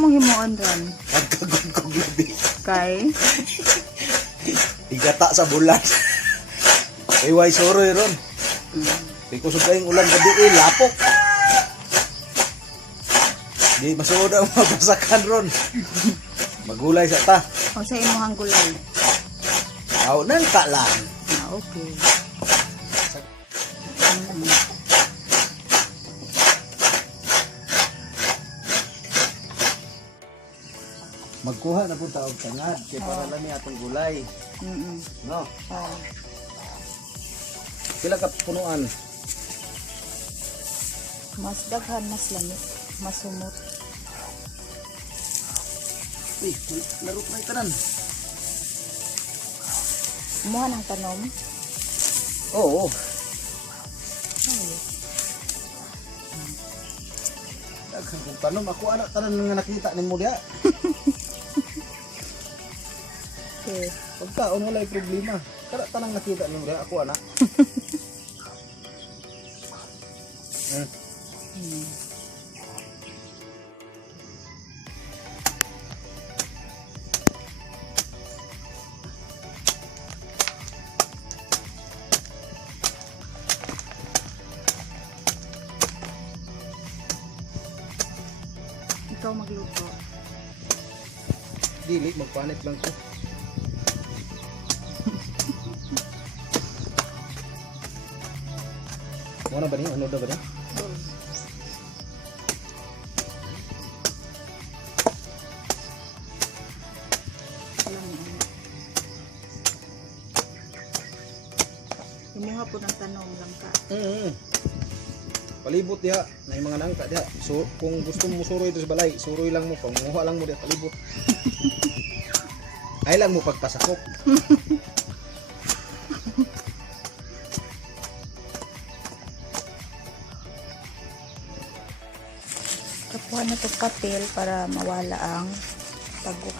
mong himuon ron? Pagkagugkog labi. Kay? Igata sa bulan. Iway soroy ron. Di ko sugayong ulan gabi lapok. Di masuod ang mabasakan ron. Magulay sa ta. O sa imuhang gulay? Aw nang ka lang. Okay. Magkuha na punta og tangad kay para lami atong gulay. No. Pila ka punuan? Mas daghan, mas lamig, mas sumot. Uy, larot na itanan. Kumuha ng tanom? Oo. Ay. Daghan kong tanom ako anak tanan nga nakita nimo diha. Okay. Pagkaon walay problema. Kada tanang nakita nimo diha ako anak. Ikaw magluto. Dili magpanit lang ko. Ano ba niyo? Ano daw ba niyo? Kumuha po ng tanom lang ka. Palibot diha na yung mga nangka diha. So kung gusto mo suroy ito sa balay, suroy lang mo, panguha lang mo diha palibot. Ay lang mo pagpasakop. Kapuha na ito kapil para mawala ang tagok.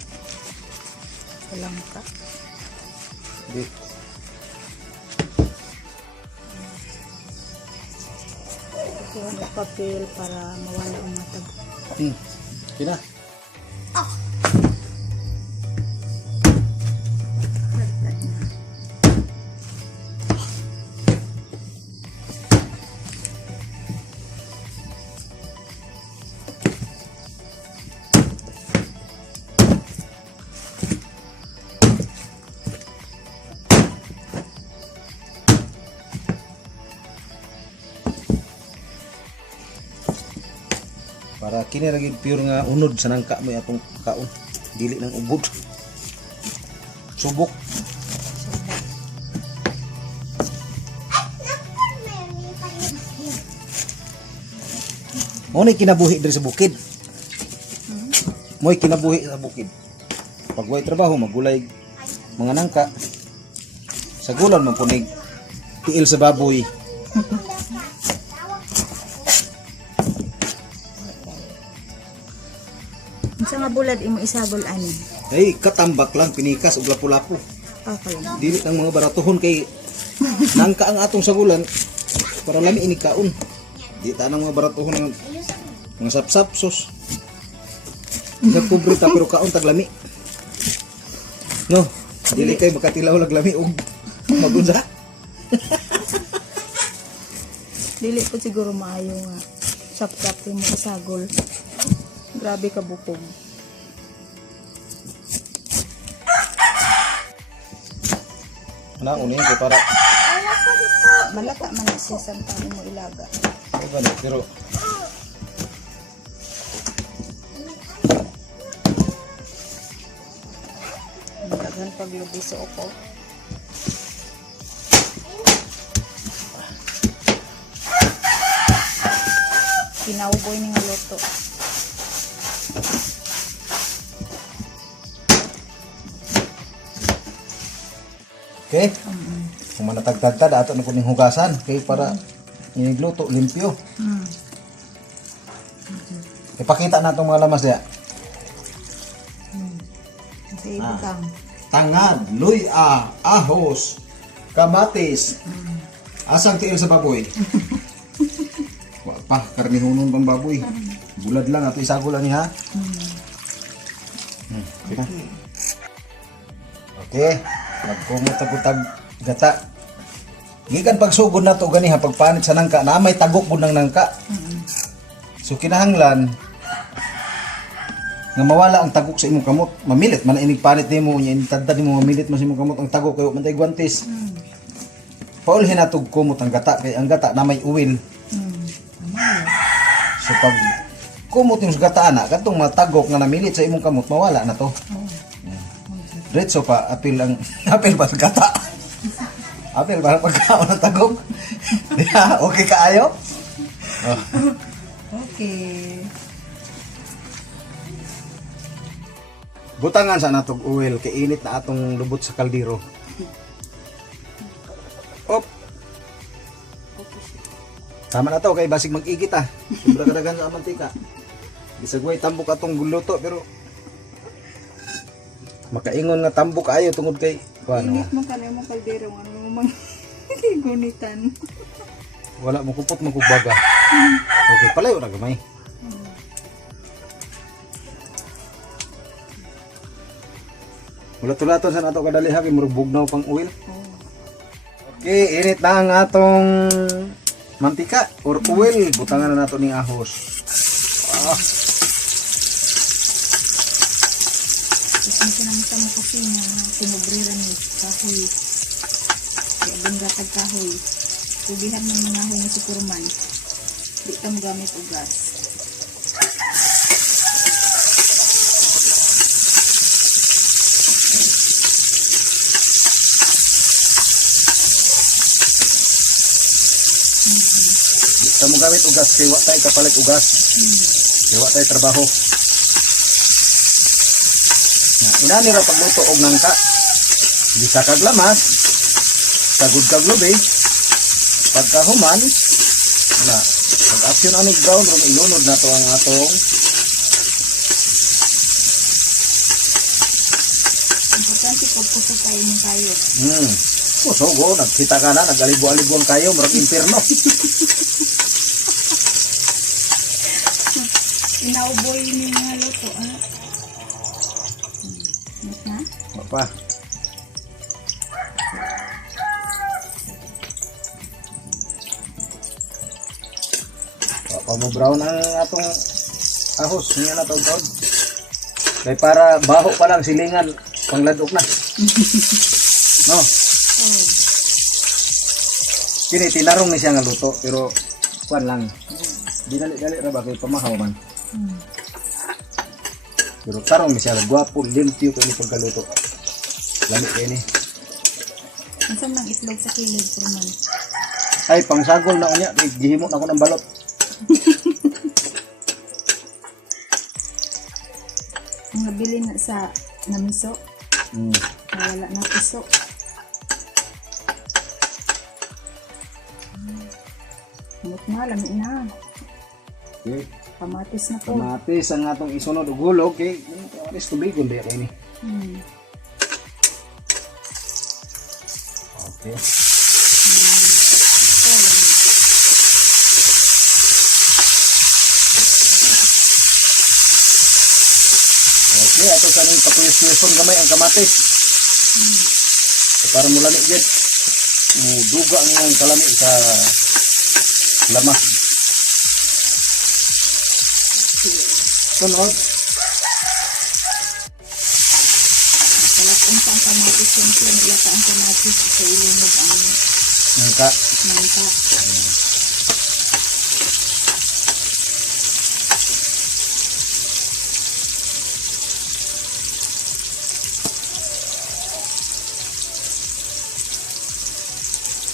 Walang ka. Di. Kapuha na kapil para mawala ang mga tagok. Kina. Hagdat na. Para kini lagi pure nga unod sa nangka mo atong kaon. Dili nang ubod. Subok. Mo'y kinabuhi diri sa bukid. Mo'y kinabuhi sa bukid. Pag way trabaho magulay mga nangka. Sa gulan man punig tiil sa baboy. Sa nga bulad imo isagol ani. Ay katambak lang pinikas ug lapu-lapu. Pala. Dili nang mga baratuhon kay nangka ang atong sagulan para lami ini kaon. Di tanang mga baratuhon ng mga sapsap sos. Sa kubrita pero kaon tag lami. No, dili kay makatilaw lag lami og magunsa. Dili po siguro maayo nga. Sap-sap mo isagol. Grabe ka bukog. Ana unin kay para Malata man na siya sa mo ilaga. ay ba pero Daghan paglubi sa upo. Kinauboy ni nga luto. okay. Kung manatagtagtad ato na kuning hugasan kay para inigluto limpyo. Ipakita na itong mga lamas diya. Sa ibutang. Tangad, luya, ahos, kamatis. Asang tiil sa baboy? Wa pa, karnihunon pang baboy. Bulad lang ato isagulan niya. Okay na. Okay. Magkumot ako tag gata. Gikan pagsugod na to ganiha pagpanit sa nangka na may tagok gud ng nangka. So kinahanglan nga mawala ang tagok sa imong kamot. Mamilit man inig panit nimo nya intadtad nimo mamilit man sa imong kamot ang tagok kayo man tay guantes. Paulhin natog kumot ang gata kay ang gata na may uwil. So pag kumot yung gata na katong matagok nga namilit sa imong kamot mawala na to. Diretso pa apil ang apil pa sa gata. Apil para pagkaon ng tagok. Diya, okay kaayo? Oh. Okay. Butangan sa natog oil kay init na atong lubot sa kaldero. Op. Tama na to kay basig mag-igit ah. Sobra kadagan sa mantika. Bisagway tambok atong guluto pero makaingon nga tambok ayo tungod kay kuano. Init mo kanay mo kaldero ano mo mang gunitan. Wala mo kupot mo kubaga. Okay, palayo ra gamay. Wala tulaton sa nato kadali ha kay murag bugnaw pang oil. Okay, init na ang atong mantika or oil. Butangan na nato ning ahos. Ah. Kasi naman sa mga kusina na pinubriran ni kahoy. Kaya banggatag kahoy. Tubihan ng mga hong si kurman. Di ka mo gamit ugas. Sa mo gamit ugas kay wa tay kapalit ugas. Kay wa tay trabaho. Inani ra pagluto og nangka. Bisa kag lamas, sagud kag lubi. Pagkahuman, na pag-action anig brown ron ilunod nato ang atong Importante pagkusok kayo ng kayo. Kusogo, nagkita ka na, nag-alibo-alibuan kayo, marang impirno. Inauboy ni mga luto, ha? Na? Apa? Papa mo brown ang atong ahos, niya na taon-taon. Kaya para baho pa lang silingan, pangladok na. No? Oh. Kini tinarong ni siya nga luto, pero kuan lang. Dinali-dali ra ba kay pamahaw man. Pero tarong ni siya gwapo, limpyo kay ni pagkaluto. Lami kay ni. Saan lang itlog sa kilid, kurman? Ay pangsagol na unya, gihimo na ako ng balot. Ang nabili na sa namiso, wala na piso. Mut na, lami na. Okay. Kamatis na po. Kamatis ang atong isunod og hulog kay kamatis tubigon ba kay ni. Okay. Okay, ato sa ning patuyos-tuyoson gamay ang kamatis. So, para mulami gid. Duga ang kalami sa lamas. Sunod. Kalapon pa ang kamatis yung pinilata ang kamatis sa ilunod ang Nangka. manta.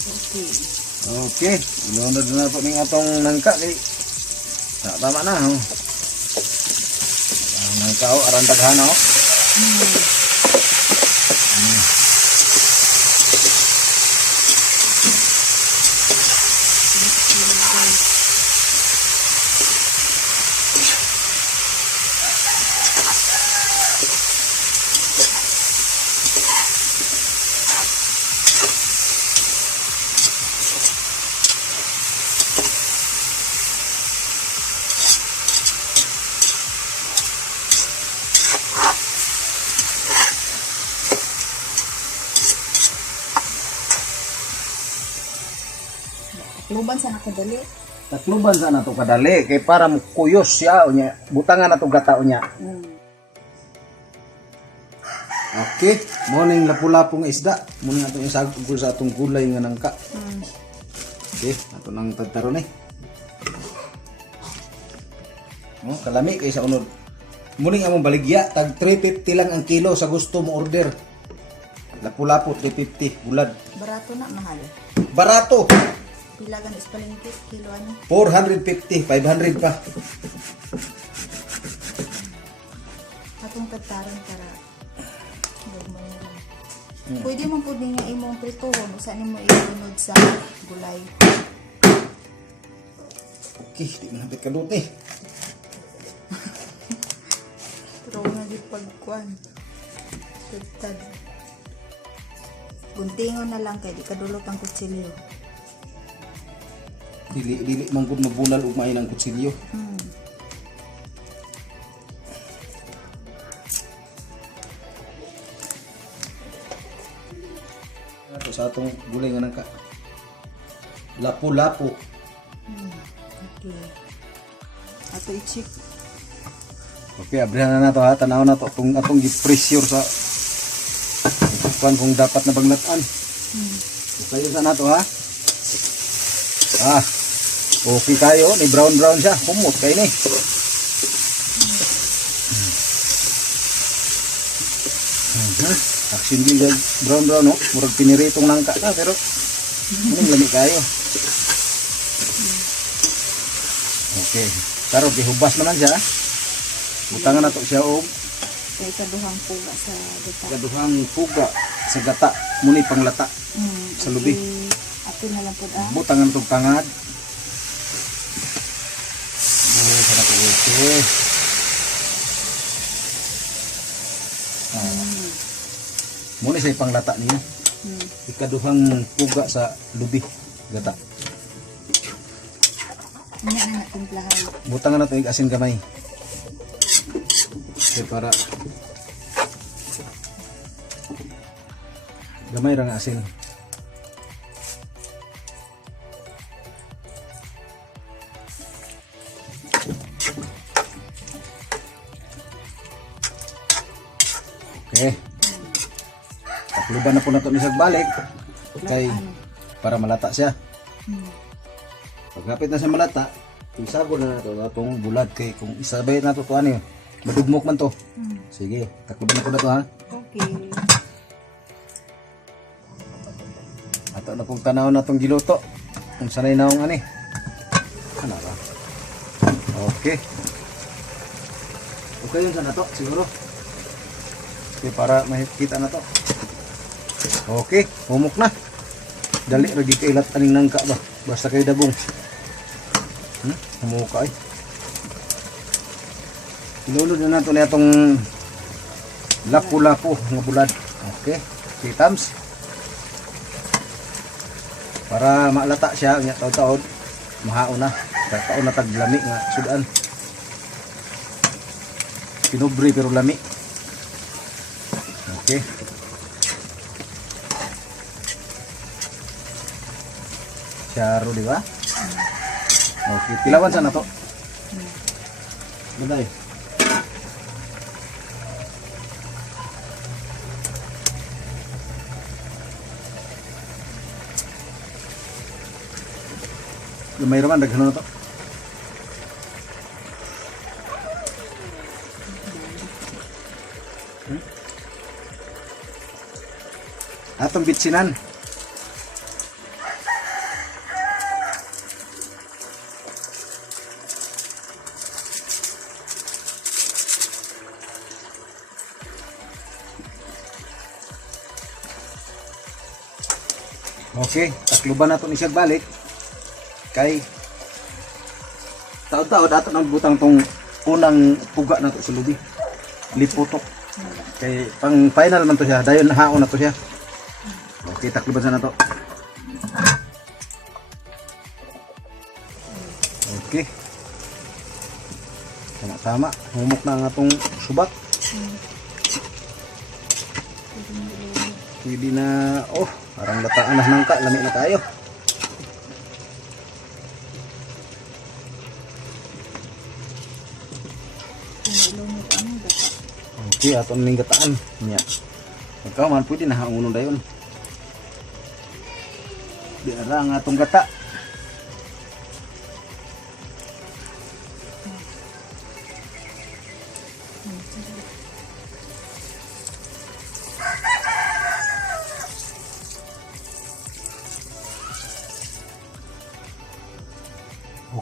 Okay. Okay, ilunod na po ning atong nangka kay tama na ho. Ang nangka o aran daghan ho. Takluban sa nakadali. Takluban sa nato kadali kay para mo kuyos siya unya butangan nato gata unya. Okay, morning lapu-lapu nga isda. Muna ato isagol sa atong gulay nga nangka. Okay, ato nang tataron eh. Oh, kalami kay sa unod. Muning among baligya tag 350 lang ang kilo sa gusto mo order. Lapu-lapu 350 bulad. Barato na, mahal. Barato. Pila gan is palengke, kilo ano? 450, 500 pa. Atong tagtaron para gagmay na lang. Pwede mo po din nga imong pritohon o saan mo isunod sa gulay. Okay, di man hapit kaduti. Pero nga di pagkuan. Tagtag. Guntingon na lang kay di kadulot ang kutsilyo. Dili man gud mabunal ug maay ng kutsilyo. Ato sa atong gulay nga nangka. Lapu-lapu. Okay. Ato i-check. Okay, abrihan na nato ha. Tanaw na to kung atong gi-pressure sa kung dapat na banglatan. Okay sa nato ha. Okay kayo. Ni brown siya. Humot kayo ni. Actually, brown no. Murag piniritong nangka na pero anong lami kayo. Okay. Pero gihubas naman siya. Butangan na to siya og Kay kaduhang puga sa gata. kaduhang puga sa gata muni panglata sa lubi. Ato na lang po Butangan tong tangad. Sarap okay. Muni sa panglata niya. Ikaduhang puga sa lubi gata. Nya na natimplahan. Butangan na to ig asin gamay. Okay, para gamay ra nga asin. Okay. Takluban na po na ito nisag balik. Kay para malata siya. Pagkapit na sa malata, isago na nato atong bulad kay kung isabay na ito ito ano yun. Madugmok man to. Sige, takluban na po na ito ha. Okay. Ato na kung tanaw na itong giluto. Kung sanay na akong ani. Ano ba? Okay. Okay yun sana to, siguro. Okay, para makikita na to. Okay, humok na. Dali, ragi kailat aning nangka ba? Basta kayo dabong. Humok ka eh. Ilulod na nato na itong lapu-lapu nga bulad. Okay, tams. Para malata siya, nga taon-taon, mahaon na. Taon na taglami nga sudan. Pinubri pero lami. Okay. Syaro, di ba? Okay, tilawan sana to. Baday. Gamay raman, daghan na to. Atong bitsinan. Okay, takluban nato ni siya balik. Kay taod-taod ato nang butang tong unang puga nato sa lubi. Liputok. Kay pang final man to siya, dayon haon na to siya. Okay, takluban sa nato. Okay. Tama, humok na ang atong subak. Pwede na, oh, parang lataan na nangka, lami na tayo. Okay, ato ning gataan nya. Ikaw man pwede na uno dayon. Di ara ang atong gata.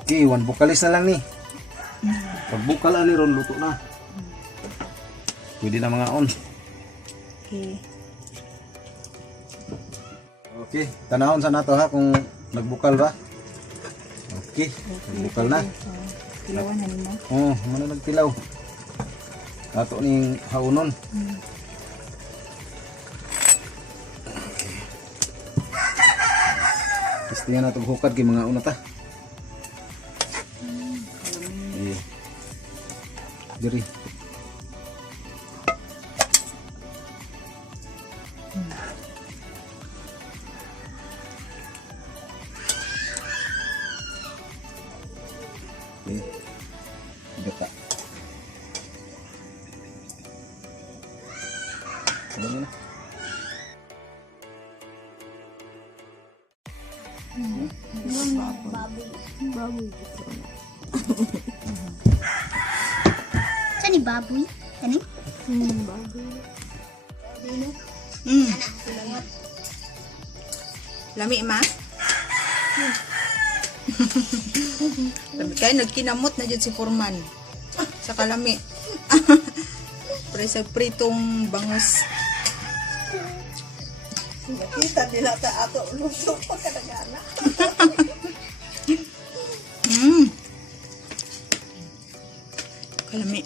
Okay, one bukalis na lang ni. Pag bukal ani ron luto na. Pwede na mga on. Okay. Okay, tanahon sa nato ha kung nagbukal ra. Okay, nagbukal na. Tilawan na nimo. Oh, mana nagtilaw. Ato ning haunon. Testingan nato hukad kay mga una ta. Eh. Diri. Okay. Gata. Ano na? Saan ni baboy? Kani? Lami ma? Lami kayo nagkinamot na dyan si Foreman. Sa kalami. Pre sa pritong bangus. Nakita nila ta ato luto pa kadagana. Kalami.